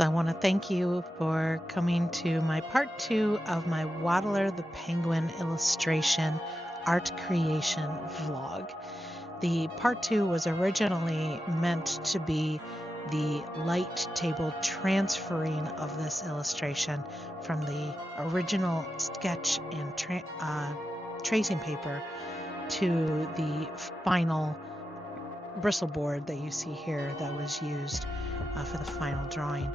I want to thank you for coming to my part 2 of my Waddler the Penguin illustration art creation vlog. The part 2 was originally meant to be the light table transferring of this illustration from the original sketch and tracing paper to the final bristle board that you see here that was used for the final drawing.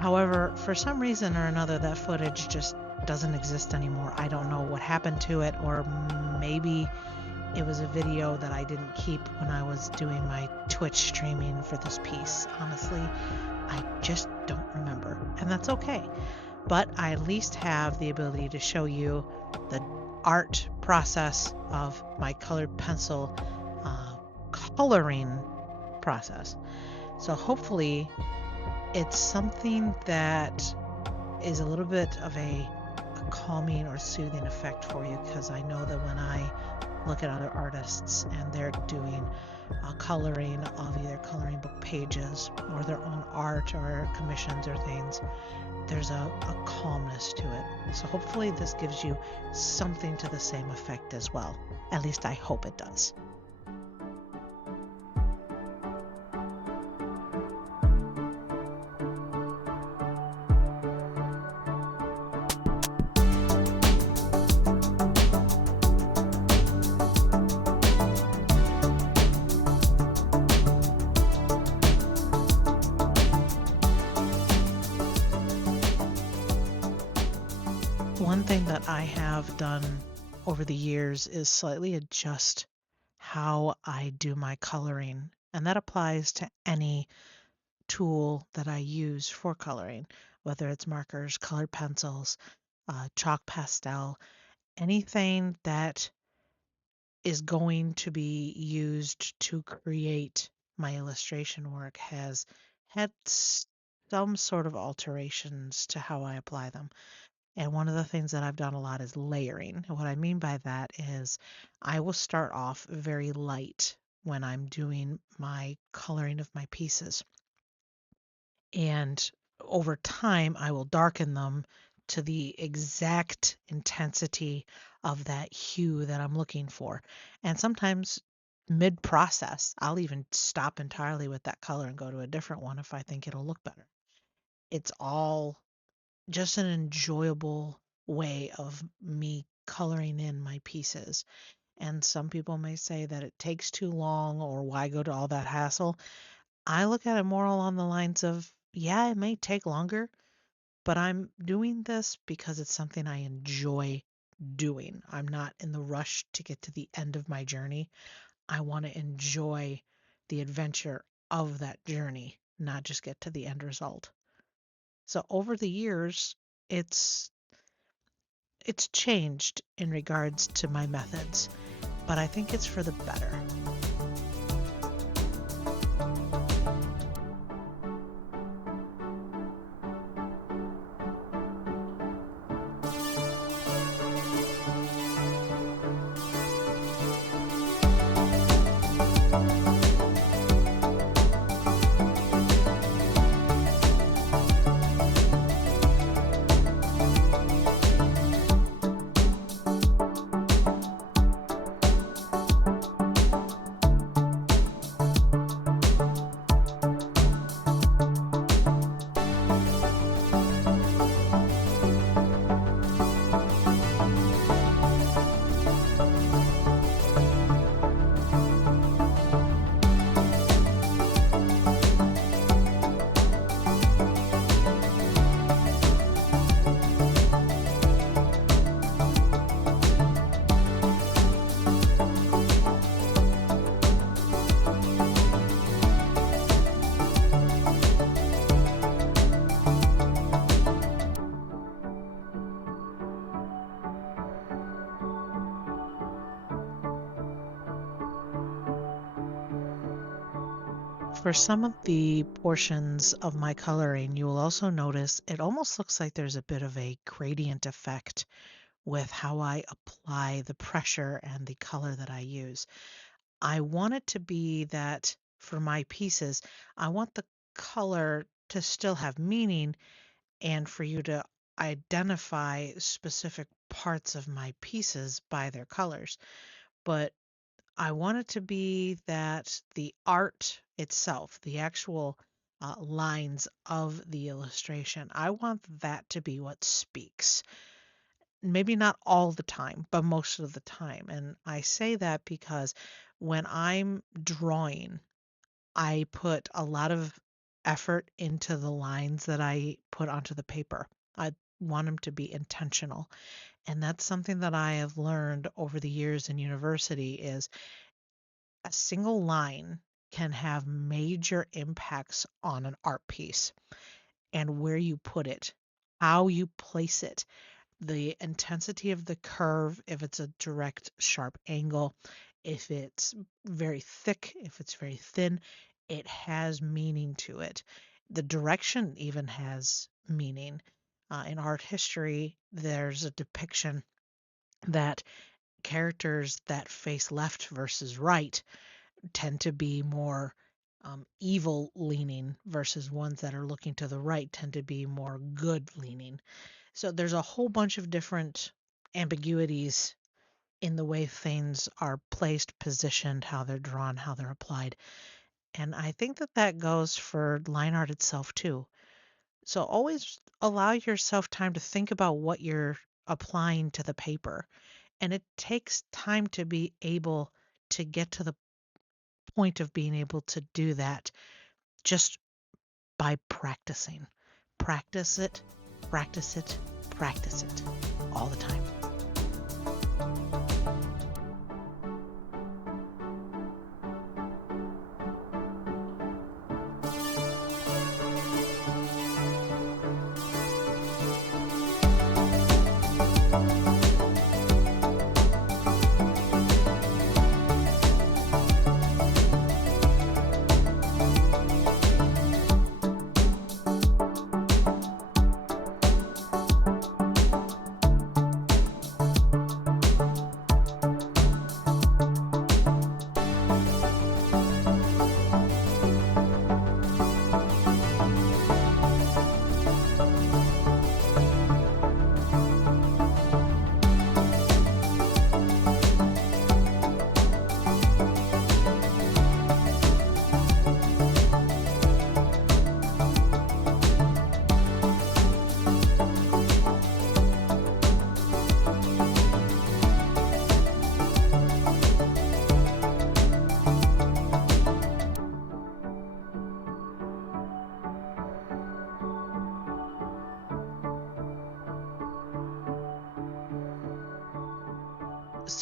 However, for some reason or another, that footage just doesn't exist anymore. I don't know what happened to it, or maybe it was a video that I didn't keep when I was doing my Twitch streaming for this piece. Honestly, I just don't remember, and that's okay. But I at least have the ability to show you the art process of my colored pencil coloring process. So hopefully it's something that is a little bit of a calming or soothing effect for you, because I know that when I look at other artists and they're doing coloring of either coloring book pages or their own art or commissions or things, there's a calmness to it. So hopefully this gives you something to the same effect as well. At least I hope it does. One thing that I have done over the years is slightly adjust how I do my coloring, and that applies to any tool that I use for coloring, whether it's markers, colored pencils, chalk pastel, anything that is going to be used to create my illustration work has had some sort of alterations to how I apply them. And one of the things that I've done a lot is layering. And what I mean by that is I will start off very light when I'm doing my coloring of my pieces. And over time, I will darken them to the exact intensity of that hue that I'm looking for. And sometimes mid-process, I'll even stop entirely with that color and go to a different one if I think it'll look better. It's all just an enjoyable way of me coloring in my pieces. And some people may say that it takes too long or why go to all that hassle. I look at it more along the lines of, yeah, it may take longer, but I'm doing this because it's something I enjoy doing. I'm not in the rush to get to the end of my journey. I want to enjoy the adventure of that journey, not just get to the end result. So over the years, it's it's changed in regards to my methods, but I think it's for the better. For some of the portions of my coloring, you will also notice it almost looks like there's a bit of a gradient effect with how I apply the pressure and the color that I use. I want it to be that for my pieces, I want the color to still have meaning and for you to identify specific parts of my pieces by their colors. But I want it to be that the art itself, the actual lines of the illustration, I want that to be what speaks. Maybe not all the time, but most of the time. And I say that because when I'm drawing, I put a lot of effort into the lines that I put onto the paper. I want them to be intentional. And that's something that I have learned over the years in university is a single line can have major impacts on an art piece and where you put it, how you place it, the intensity of the curve, if it's a direct, sharp angle, if it's very thick, if it's very thin, it has meaning to it. The direction even has meaning. In art history, there's a depiction that characters that face left versus right tend to be more evil leaning versus ones that are looking to the right tend to be more good leaning. So there's a whole bunch of different ambiguities in the way things are placed, positioned, how they're drawn, how they're applied. And I think that that goes for line art itself too. So always allow yourself time to think about what you're applying to the paper. And it takes time to be able to get to the point of being able to do that just by practicing. Practice it, practice it, practice it all the time.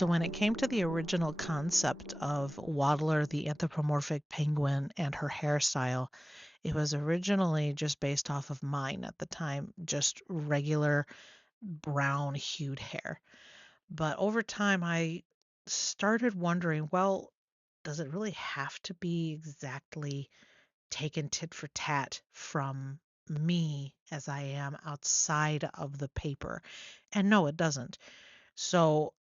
So when it came to the original concept of Waddler, the anthropomorphic penguin, and her hairstyle, it was originally just based off of mine at the time, just regular brown hued hair. But over time, I started wondering, well, does it really have to be exactly taken tit for tat from me as I am outside of the paper? And no, it doesn't. So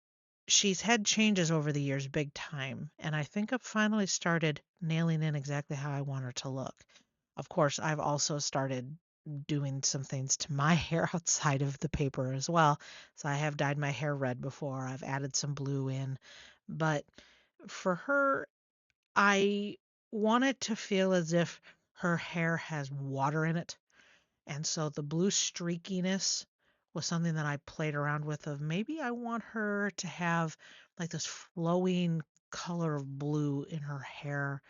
she's had changes over the years big time, and I think I've finally started nailing in exactly how I want her to look. Of course, I've also started doing some things to my hair outside of the paper as well. So I have dyed my hair red before, I've added some blue in, but for her, I want it to feel as if her hair has water in it, and so the blue streakiness was something that I played around with of maybe I want her to have like this flowing color of blue in her hair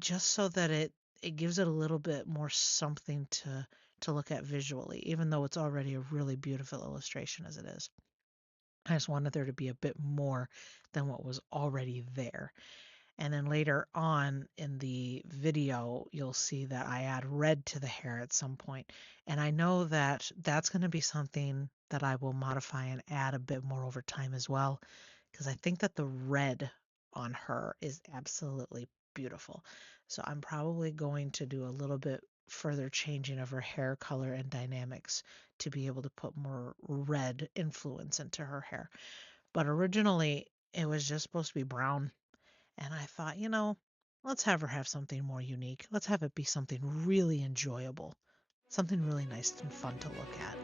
just so that it gives it a little bit more something to look at visually, even though it's already a really beautiful illustration as it is. I just wanted there to be a bit more than what was already there. And then later on in the video, you'll see that I add red to the hair at some point. And I know that that's going to be something that I will modify and add a bit more over time as well, because I think that the red on her is absolutely beautiful. So I'm probably going to do a little bit further changing of her hair color and dynamics to be able to put more red influence into her hair. But originally, it was just supposed to be brown and I thought, Let's have her have something more unique. Let's have it be something really enjoyable, something really nice and fun to look at.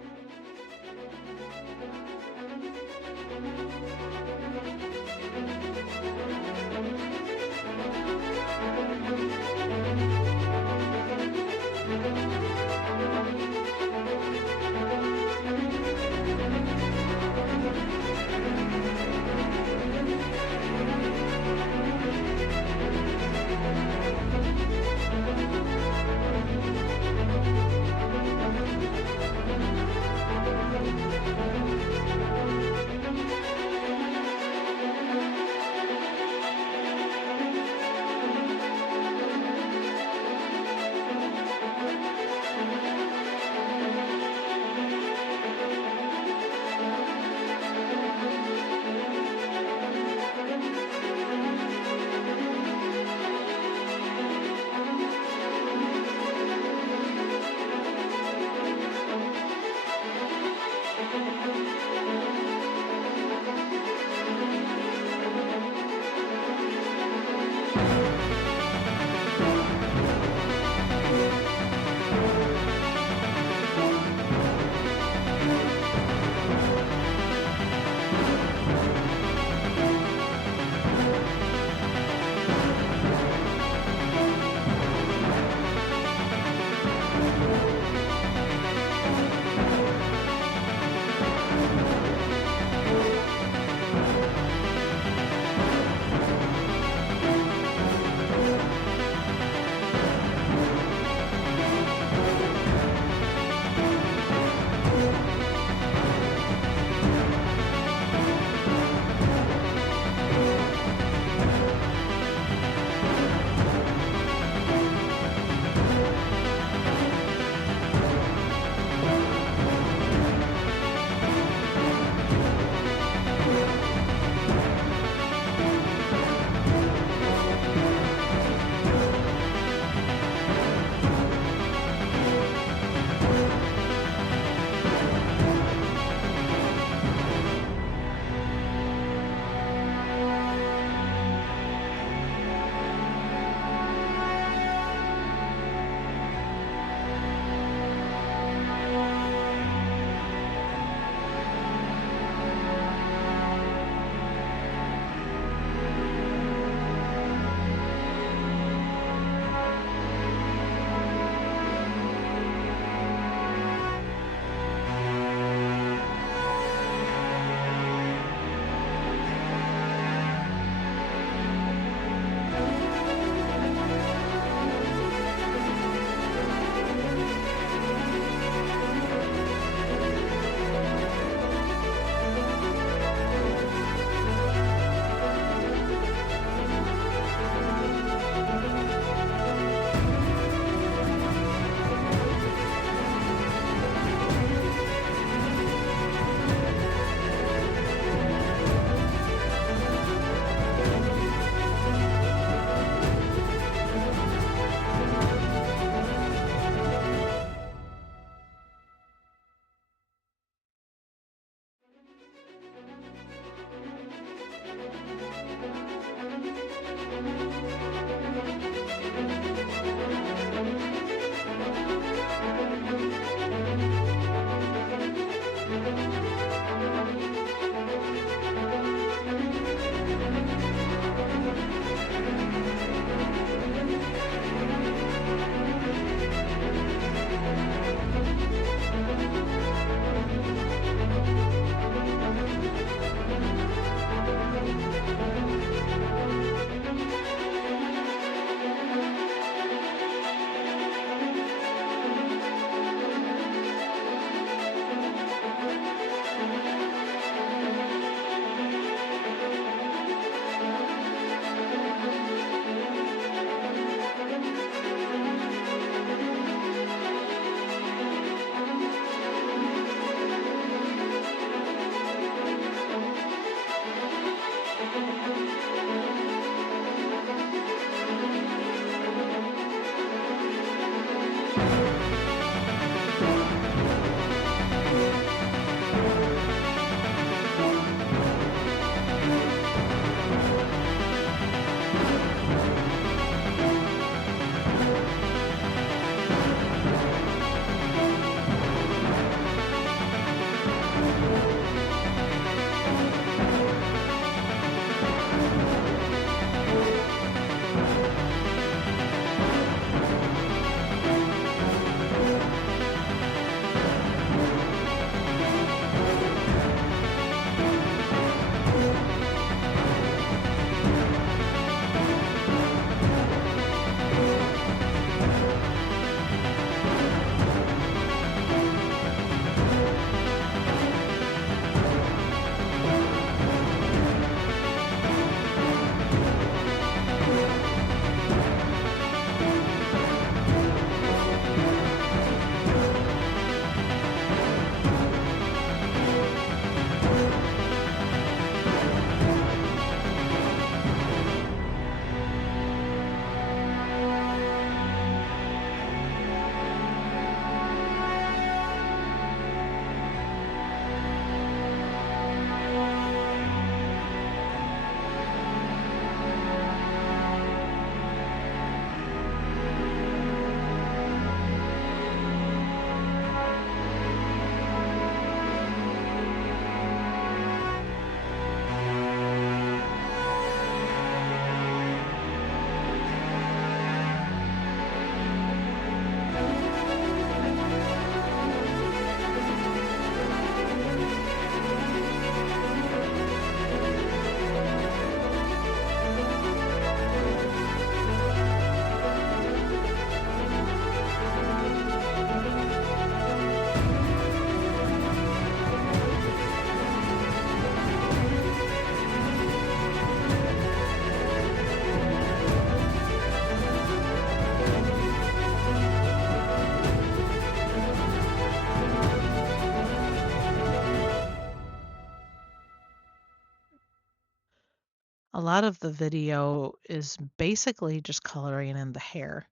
A lot of the video is basically just coloring in the hair,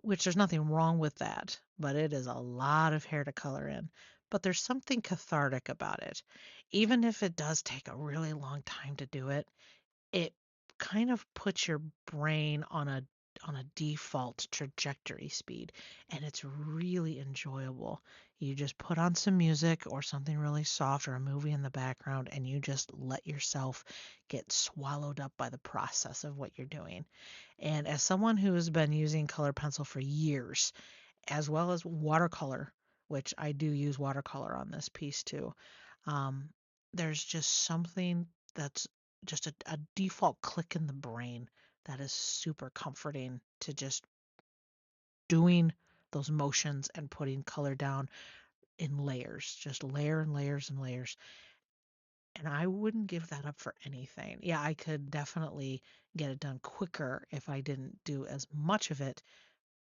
which there's nothing wrong with that, but it is a lot of hair to color in. But there's something cathartic about it. Even if it does take a really long time to do it, it kind of puts your brain on a default trajectory speed, and it's really enjoyable. You just put on some music or something really soft or a movie in the background, and you just let yourself get swallowed up by the process of what you're doing. And as someone who has been using color pencil for years, as well as watercolor, which I do use watercolor on this piece too, um, there's just something that's just a default click in the brain that is super comforting to just doing those motions and putting color down in layers, just layer and layers and layers. And I wouldn't give that up for anything. Yeah, I could definitely get it done quicker if I didn't do as much of it,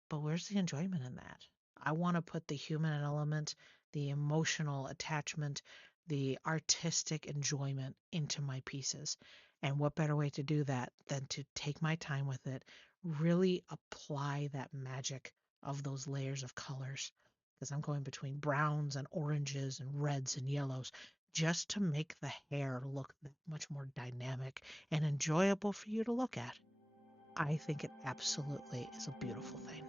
but where's the enjoyment in that? I want to put the human element, the emotional attachment, the artistic enjoyment into my pieces. And what better way to do that than to take my time with it, really apply that magic of those layers of colors? Because I'm going between browns and oranges and reds and yellows just to make the hair look that much more dynamic and enjoyable for you to look at. I think it absolutely is a beautiful thing.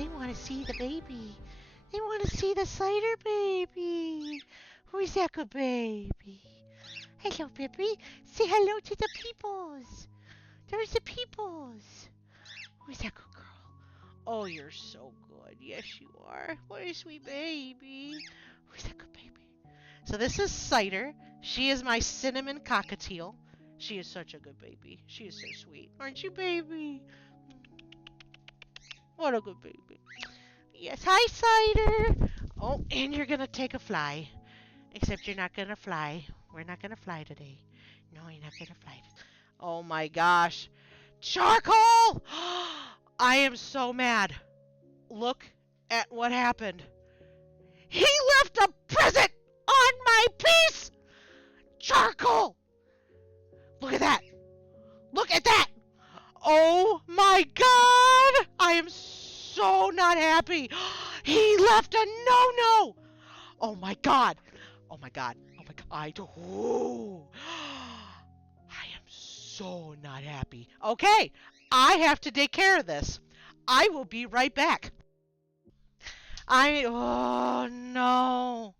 They want to see the baby. They want to see the cider baby. Who's that good baby? Hello, Pippi. Say hello to the peoples. There's the peoples. Who's that good girl? Oh, you're so good. Yes, you are. What a sweet baby. Who's that good baby? So this is Cider. She is my cinnamon cockatiel. She is such a good baby. She is so sweet. Aren't you, baby? What a good baby. Yes, hi, Cider. Oh, and you're going to take a fly. Except you're not going to fly. We're not going to fly today. No, you're not going to fly. Oh, my gosh. Charcoal! I am so mad. Look at what happened. He left a present on my piece! Charcoal! Look at that! Look at that! Oh my god! I am so not happy. He left a no-no! Oh my god! Oh my god! Oh my god! I am so not happy. Okay, I have to take care of this. I will be right back. Oh no.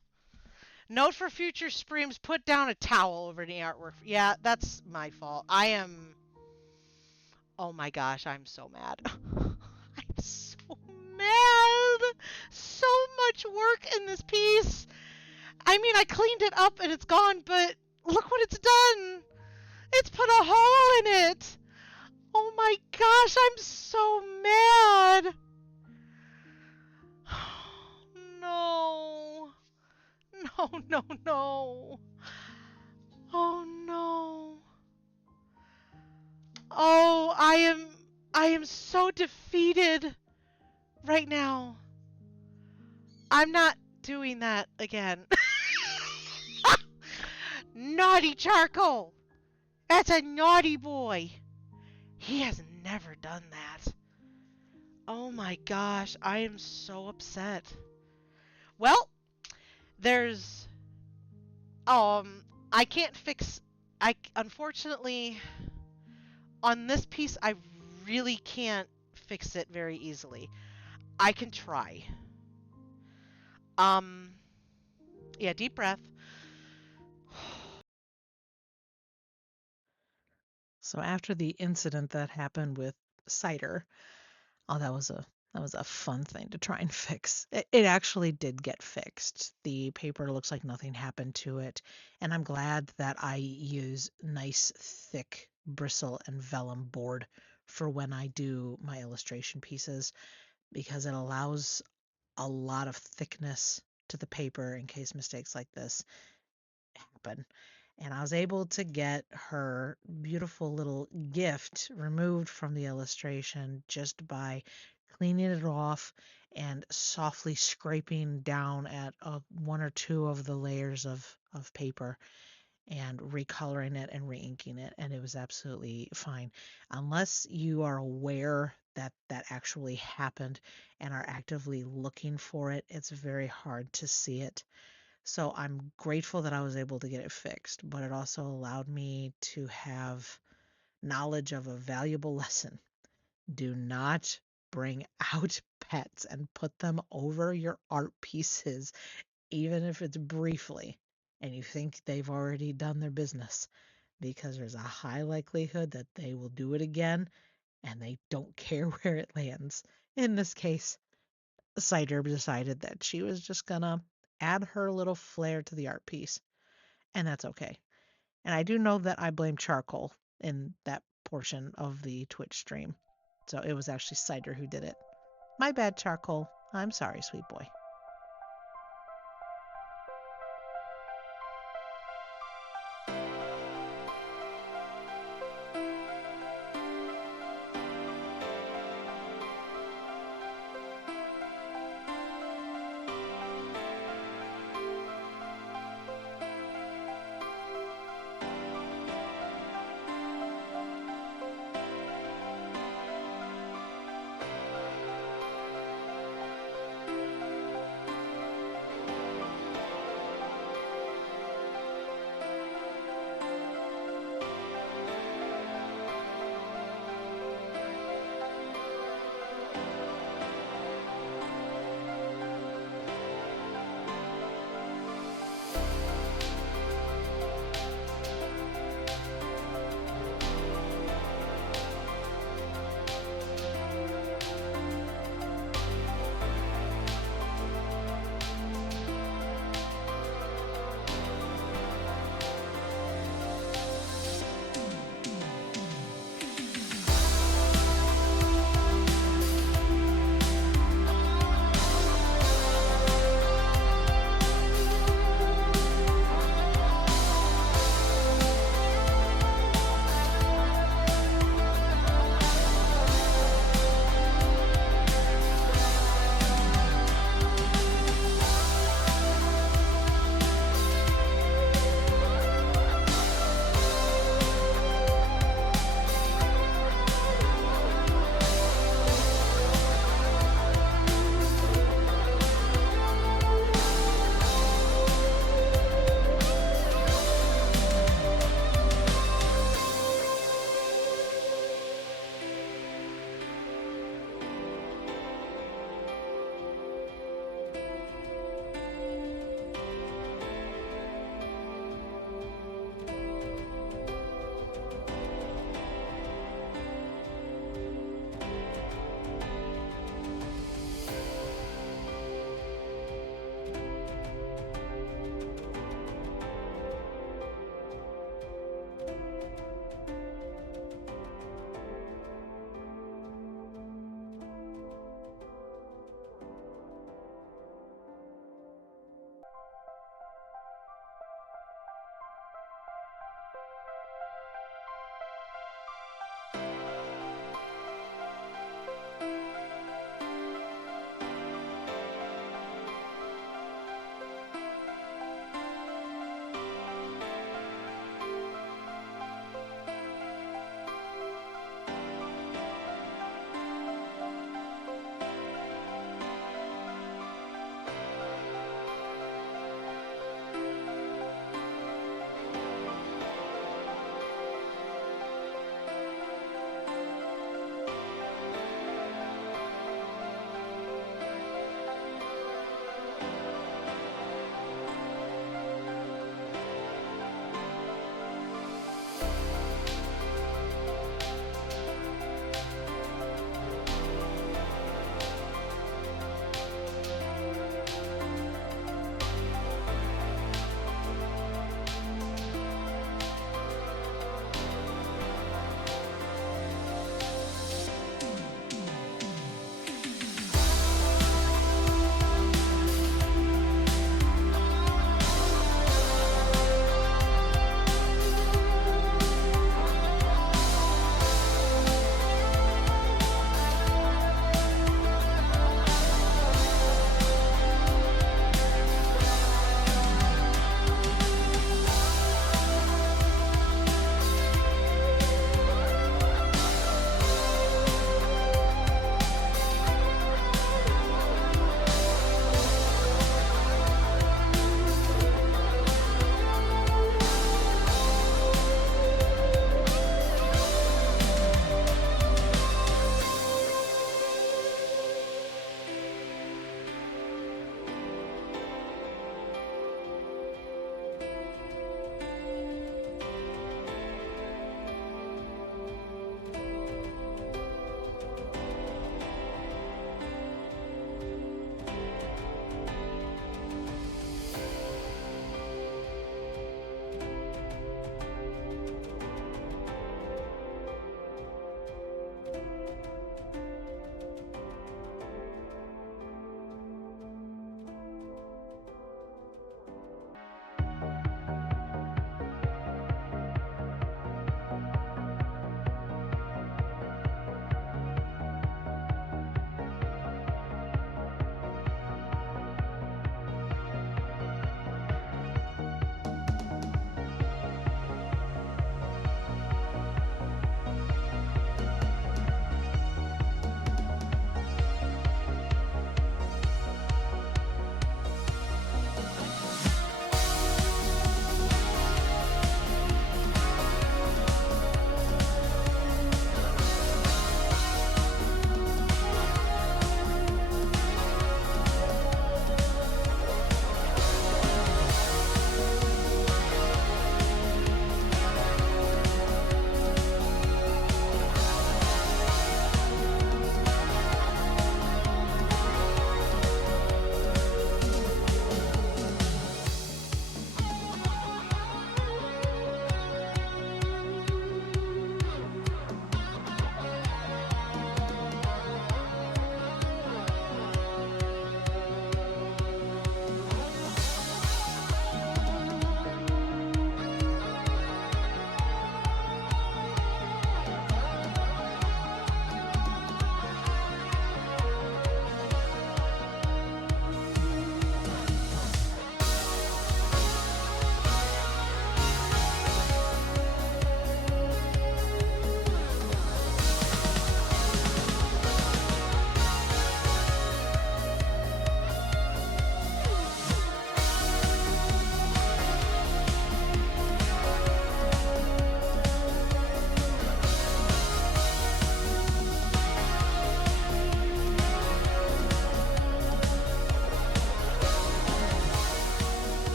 Note for future streams, put down a towel over the artwork. Yeah, that's my fault. Oh my gosh, I'm so mad. I'm so mad. So much work in this piece. I mean, I cleaned it up and it's gone, but look what it's done. It's put a hole in it. Oh my gosh, I'm so mad. No. No, no, no. Oh no. Oh, I am so defeated right now. I'm not doing that again. Naughty Charcoal. That's a naughty boy. He has never done that. Oh my gosh, I am so upset. Well, there's I can't fix I unfortunately on this piece I really can't fix it very easily. I can try. Um yeah, deep breath. So after the incident that happened with cider, oh, that was a fun thing to try and fix. It actually did get fixed. The paper looks like nothing happened to it, and I'm glad that I use nice thick bristle and vellum board for when I do my illustration pieces because it allows a lot of thickness to the paper in case mistakes like this happen. And I was able to get her beautiful little gift removed from the illustration just by cleaning it off and softly scraping down at one or two of the layers of paper and recoloring it and reinking it. And it was absolutely fine. Unless you are aware that that actually happened and are actively looking for it, it's very hard to see it. So I'm grateful that I was able to get it fixed, but it also allowed me to have knowledge of a valuable lesson. Do not bring out pets and put them over your art pieces, even if it's briefly, and you think they've already done their business, because there's a high likelihood that they will do it again and they don't care where it lands. In this case, Cider decided that she was just gonna add her little flair to the art piece, and that's okay. And I do know that I blame Charcoal in that portion of the Twitch stream. So it was actually Cider who did it. My bad, Charcoal. I'm sorry, sweet boy.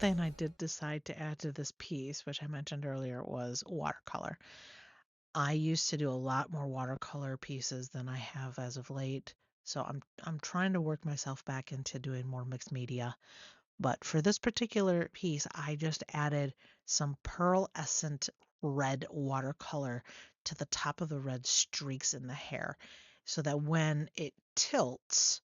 thing I did decide to add to this piece, which I mentioned earlier, was watercolor. I used to do a lot more watercolor pieces than I have as of late. So I'm trying to work myself back into doing more mixed media. But for this particular piece, I just added some pearlescent red watercolor to the top of the red streaks in the hair so that when it tilts,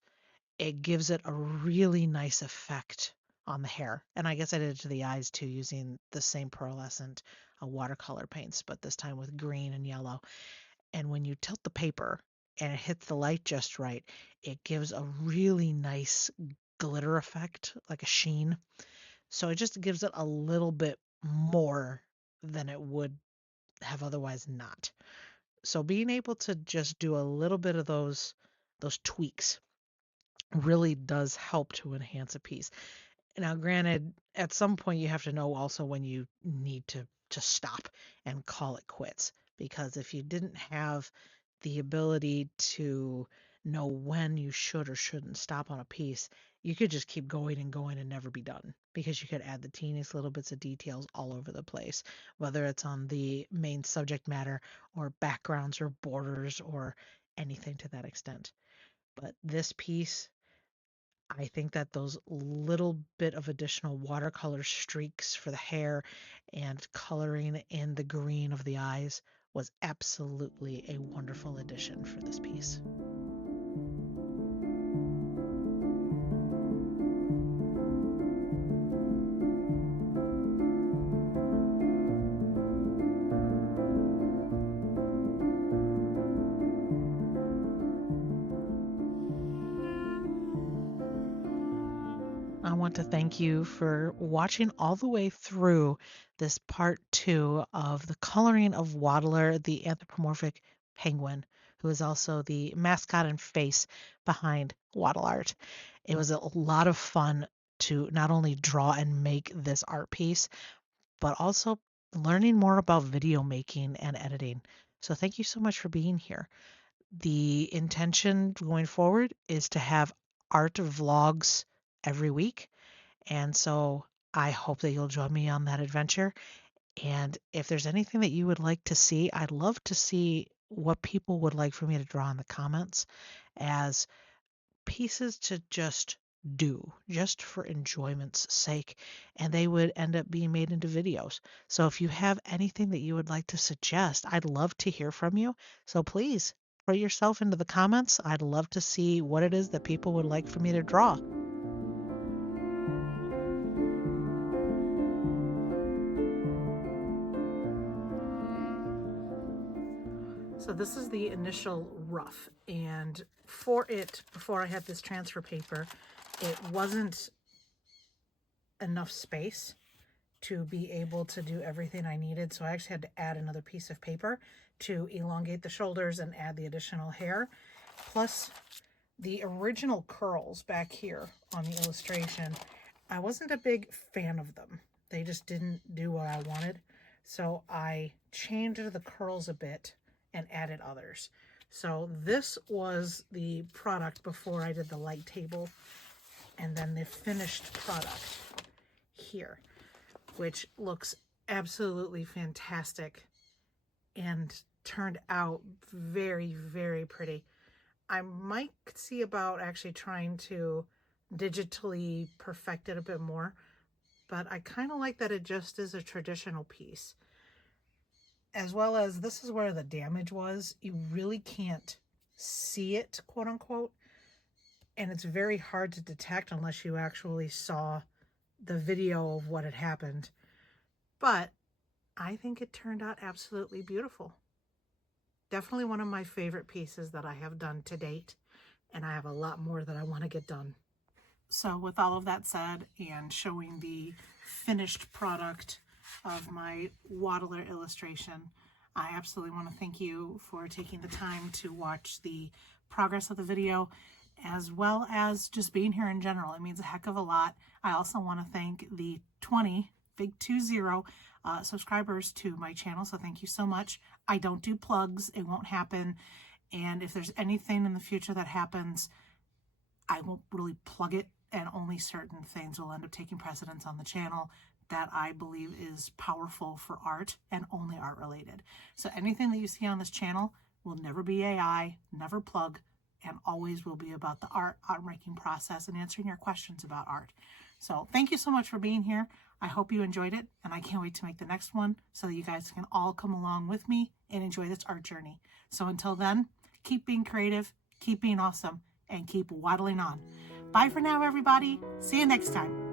it gives it a really nice effect on the hair. And I guess I did it to the eyes too, using the same pearlescent watercolor paints, but this time with green and yellow. And when you tilt the paper and it hits the light just right, it gives a really nice glitter effect, like a sheen. So it just gives it a little bit more than it would have otherwise not. So being able to just do a little bit of those tweaks really does help to enhance a piece. Now, granted, at some point you have to know also when you need to stop and call it quits. Because if you didn't have the ability to know when you should or shouldn't stop on a piece, you could just keep going and going and never be done. Because you could add the teeniest little bits of details all over the place, whether it's on the main subject matter or backgrounds or borders or anything to that extent. But this piece, I think that those little bit of additional watercolor streaks for the hair and coloring in the green of the eyes was absolutely a wonderful addition for this piece. I want to thank you for watching all the way through this part 2 of the coloring of Waddler, the anthropomorphic penguin, who is also the mascot and face behind Waddle Art. It was a lot of fun to not only draw and make this art piece, but also learning more about video making and editing. So thank you so much for being here. The intention going forward is to have art vlogs every week. And so I hope that you'll join me on that adventure. And if there's anything that you would like to see, I'd love to see what people would like for me to draw in the comments as pieces to just do, just for enjoyment's sake, and they would end up being made into videos. So if you have anything that you would like to suggest, I'd love to hear from you. So please put yourself into the comments. I'd love to see what it is that people would like for me to draw. So this is the initial rough, and for it, before I had this transfer paper, it wasn't enough space to be able to do everything I needed. So I actually had to add another piece of paper to elongate the shoulders and add the additional hair. Plus the original curls back here on the illustration, I wasn't a big fan of them. They just didn't do what I wanted. So I changed the curls a bit and added others. So this was the product before I did the light table, and then the finished product here, which looks absolutely fantastic and turned out very, very pretty. I might see about actually trying to digitally perfect it a bit more, but I kind of like that it just is a traditional piece. As well as this is where the damage was. You really can't see it, quote unquote, and it's very hard to detect unless you actually saw the video of what had happened. But I think it turned out absolutely beautiful. Definitely one of my favorite pieces that I have done to date, and I have a lot more that I want to get done. So with all of that said, and showing the finished product of my Waddler illustration, I absolutely want to thank you for taking the time to watch the progress of the video, as well as just being here in general. It means a heck of a lot. I also want to thank the 20, big 20, subscribers to my channel, so thank you so much. I don't do plugs. It won't happen. And if there's anything in the future that happens, I won't really plug it and only certain things will end up taking precedence on the channel that I believe is powerful for art and only art related. So anything that you see on this channel will never be AI, never plug, and always will be about the art making process and answering your questions about art. So thank you so much for being here. I hope you enjoyed it, and I can't wait to make the next one so that you guys can all come along with me and enjoy this art journey. So until then, keep being creative, keep being awesome, and keep waddling on. Bye for now, everybody. See you next time.